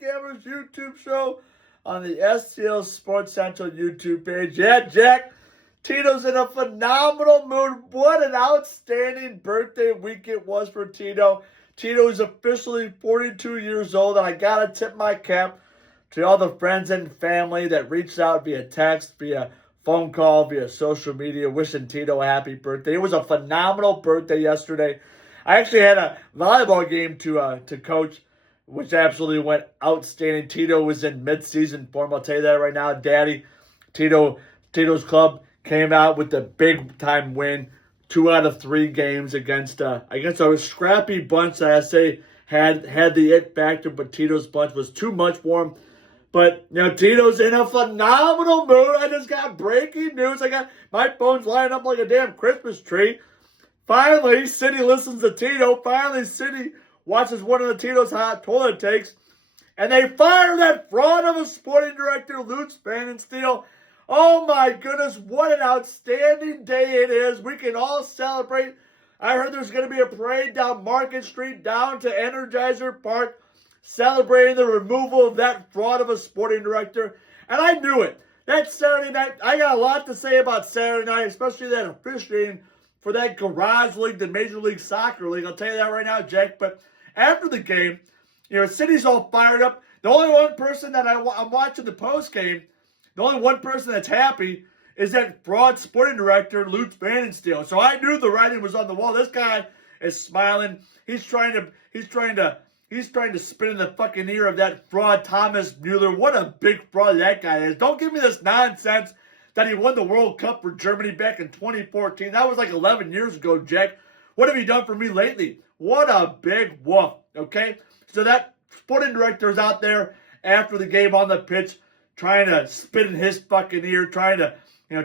Gamers YouTube show on the STL Sports Central YouTube page. Yeah, Jack, Tito's in a phenomenal mood. What an outstanding birthday week it was for Tito. Tito is officially 42 years old, and I gotta tip my cap to all the friends and family that reached out via text, via phone call, via social media, wishing Tito a happy birthday. It was a phenomenal birthday yesterday. I actually had a volleyball game to coach, which absolutely went outstanding. Tito was in mid-season form. I'll tell you that right now, Daddy. Tito's club came out with the big-time win, 2 out of 3 games against a scrappy bunch that I say had the it factor, but Tito's bunch was too much for him. But, Tito's in a phenomenal mood. I just got breaking news. My phone's lining up like a damn Christmas tree. Finally, City listens to Tito. Finally, City watches one of the Tito's hot toilet takes. And they fire that fraud of a sporting director, Lutz Pfannenstiel. Oh my goodness, what an outstanding day it is. We can all celebrate. I heard there's going to be a parade down Market Street down to Energizer Park celebrating the removal of that fraud of a sporting director. And I knew it. That Saturday night, I got a lot to say about Saturday night, especially that officiating for that Garage League, the Major League Soccer League. I'll tell you that right now, Jack. But after the game, City's all fired up. The only one person that I'm watching the post game, the only one person that's happy is that fraud sporting director, Lutz Pfannenstiel. So I knew the writing was on the wall. This guy is smiling. He's trying to spin in the fucking ear of that fraud Thomas Müller. What a big fraud that guy is. Don't give me this nonsense that he won the World Cup for Germany back in 2014. That was like 11 years ago, Jack. What have you done for me lately? What a big woof, okay? So that sporting director is out there after the game on the pitch trying to spit in his fucking ear, trying to,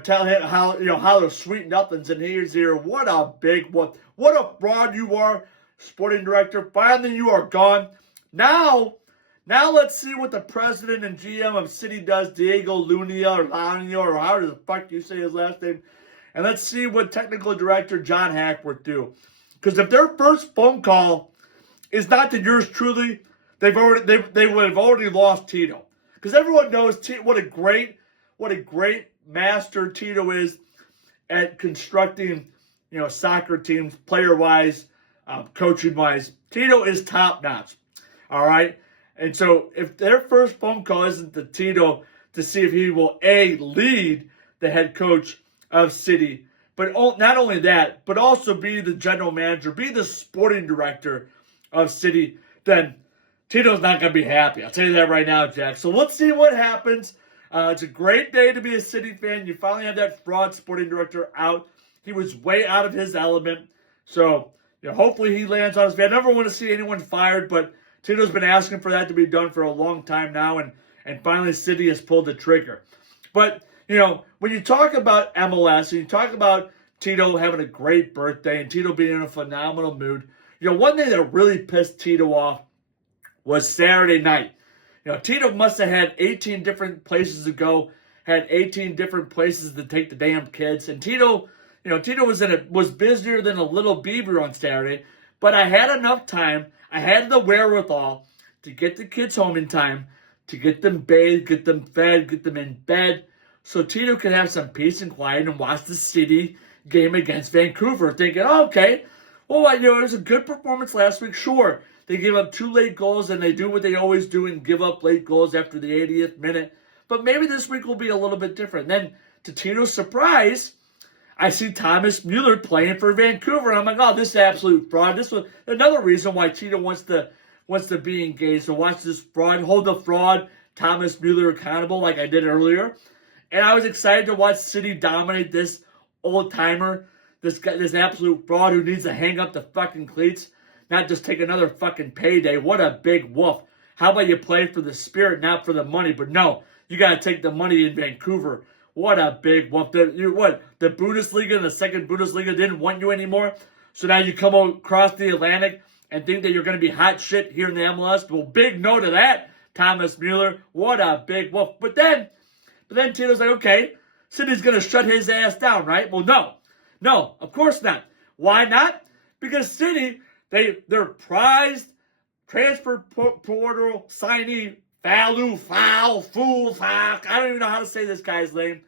tell him how there's sweet nothings in his ear. What a big woof. What a fraud you are, sporting director. Finally, you are gone. Now let's see what the president and GM of City does, Diego Luna or however the fuck you say his last name. And let's see what technical director John Hackworth do. Because if their first phone call is not to yours truly, they would have already lost Tito. Because everyone knows what a great master Tito is at constructing, soccer teams, player-wise, coaching-wise. Tito is top-notch. All right? And so if their first phone call isn't to Tito to see if he will, A, lead the head coach of City, but not only that, but also be the general manager, be the sporting director of City, then Tito's not going to be happy. I'll tell you that right now, Jack. So let's see what happens. It's a great day to be a City fan. You finally have that fraud sporting director out. He was way out of his element. So hopefully he lands on his feet. I never want to see anyone fired, but Tito's been asking for that to be done for a long time now, and finally City has pulled the trigger. But, when you talk about MLS, and you talk about Tito having a great birthday and Tito being in a phenomenal mood, one thing that really pissed Tito off was Saturday night. Tito must have had 18 different places to go, had 18 different places to take the damn kids. And Tito was busier than a little beaver on Saturday, but I had enough time. I had the wherewithal to get the kids home in time, to get them bathed, get them fed, get them in bed, so Tito could have some peace and quiet and watch the City game against Vancouver, thinking, it was a good performance last week. Sure, they give up 2 late goals, and they do what they always do and give up late goals after the 80th minute. But maybe this week will be a little bit different. Then, to Tito's surprise, I see Thomas Müller playing for Vancouver, and I'm like, this is absolute fraud. This was another reason why Tito wants to be engaged, to watch this fraud, hold the fraud, Thomas Müller accountable like I did earlier. And I was excited to watch City dominate this old-timer, this absolute fraud who needs to hang up the fucking cleats, not just take another fucking payday. What a big woof. How about you play for the spirit, not for the money? But no, you got to take the money in Vancouver. What a big woof. The Bundesliga and the second Bundesliga didn't want you anymore? So now you come across the Atlantic and think that you're going to be hot shit here in the MLS? Well, big no to that, Thomas Müller. What a big woof. But then Tito's like, okay, City's going to shut his ass down, right? Well, no, of course not. Why not? Because City, they're prized transfer portal signee, fool, I don't even know how to say this guy's name.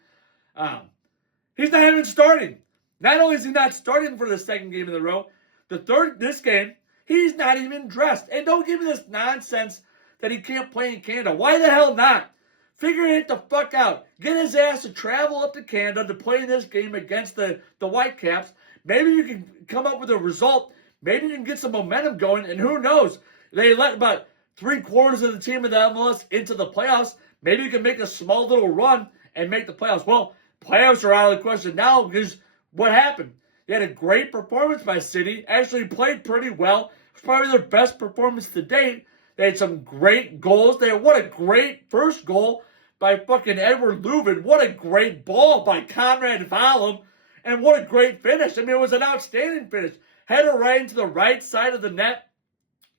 He's not even starting. Not only is he not starting for the second game in a row, this game, he's not even dressed. And don't give me this nonsense that he can't play in Canada. Why the hell not? Figure it the fuck out. Get his ass to travel up to Canada to play this game against the Whitecaps. Maybe you can come up with a result. Maybe you can get some momentum going. And who knows? They let about 3/4 of the team in the MLS into the playoffs. Maybe you can make a small little run and make the playoffs. Well, playoffs are out of the question now because what happened? They had a great performance by City. Actually played pretty well. It was probably their best performance to date. They had some great goals. What a great first goal by fucking Edward Leuven. What a great ball by Conrad Valum. And what a great finish. I mean, it was an outstanding finish. Header right into the right side of the net.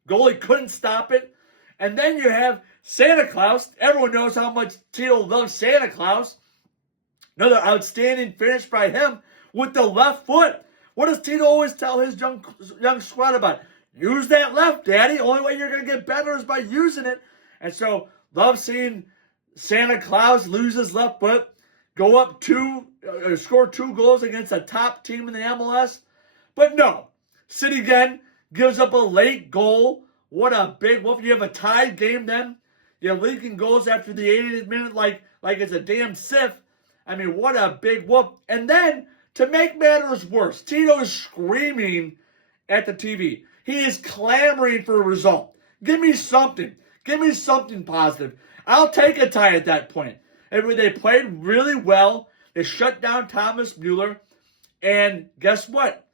Goalie couldn't stop it. And then you have Santa Claus. Everyone knows how much Tito loves Santa Claus. Another outstanding finish by him with the left foot. What does Tito always tell his young squad about? Use that left, Daddy. Only way you're going to get better is by using it. And so, love seeing Santa Claus lose his left foot, go up score 2 goals against a top team in the MLS. But no, City again gives up a late goal. What a big whoop. You have a tied game then. You're leaking goals after the 80th minute like it's a damn sieve. I mean, what a big whoop. And then, to make matters worse, Tito is screaming at the TV. He is clamoring for a result. Give me something. Give me something positive. I'll take a tie at that point. And they played really well. They shut down Thomas Müller. And guess what?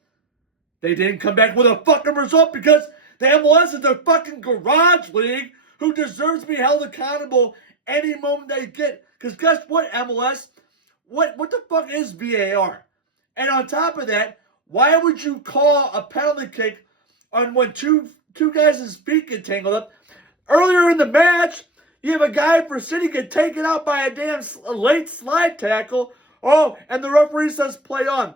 They didn't come back with a fucking result because the MLS is a fucking garage league who deserves to be held accountable any moment they get. Because guess what, MLS? What the fuck is VAR? And on top of that, why would you call a penalty kick on when two guys' feet get tangled up? Earlier in the match, you have a guy for City get taken out by a damn late slide tackle. Oh, and the referee says play on.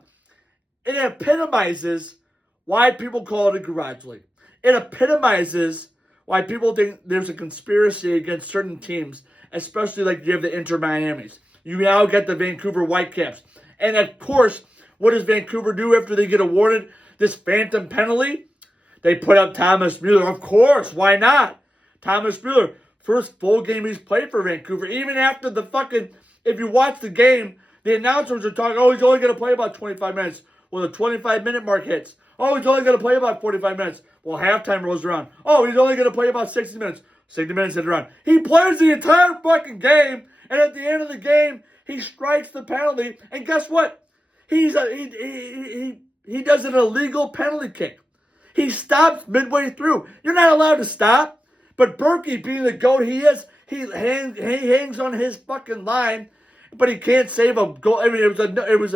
It epitomizes why people call it a garage league. It epitomizes why people think there's a conspiracy against certain teams, especially like you have the Inter Miamis. You now get the Vancouver Whitecaps. And of course, what does Vancouver do after they get awarded this phantom penalty? They put up Thomas Müller. Of course, why not? Thomas Müller, first full game he's played for Vancouver. Even after the fucking, if you watch the game, the announcers are talking, oh, he's only going to play about 25 minutes. Well, the 25-minute mark hits. Oh, he's only going to play about 45 minutes. Well, halftime rolls around. Oh, he's only going to play about 60 minutes. 60 minutes hit around. He plays the entire fucking game, and at the end of the game, he strikes the penalty. And guess what? He does an illegal penalty kick. He stops midway through. You're not allowed to stop. But Berkey, being the GOAT he is, he hangs on his fucking line, but he can't save a goal. I mean, there was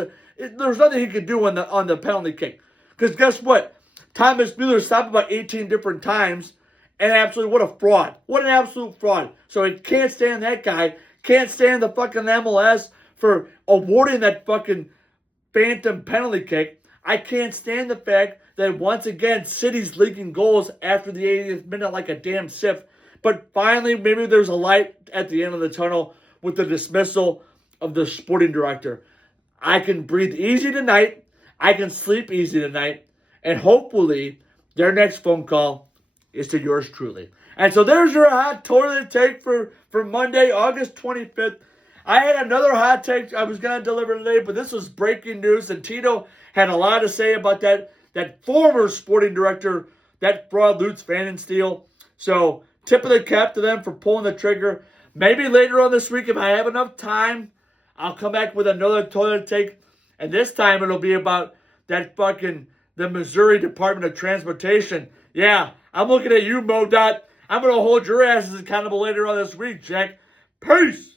nothing he could do on the penalty kick. Because guess what? Thomas Müller stopped about 18 different times, and absolutely, what a fraud. What an absolute fraud. So I can't stand that guy. Can't stand the fucking MLS for awarding that fucking phantom penalty kick. I can't stand the fact that once again, City's leaking goals after the 80th minute like a damn sieve. But finally, maybe there's a light at the end of the tunnel with the dismissal of the sporting director. I can breathe easy tonight. I can sleep easy tonight. And hopefully, their next phone call is to yours truly. And so there's your hot toilet take for Monday, August 25th. I had another hot take I was going to deliver today, but this was breaking news. And Tito had a lot to say about that former sporting director, that fraud Lutz Pfannenstiel. So tip of the cap to them for pulling the trigger. Maybe later on this week, if I have enough time, I'll come back with another toilet take. And this time it'll be about the Missouri Department of Transportation. Yeah, I'm looking at you, MODOT. I'm going to hold your asses accountable later on this week, Jack. Peace!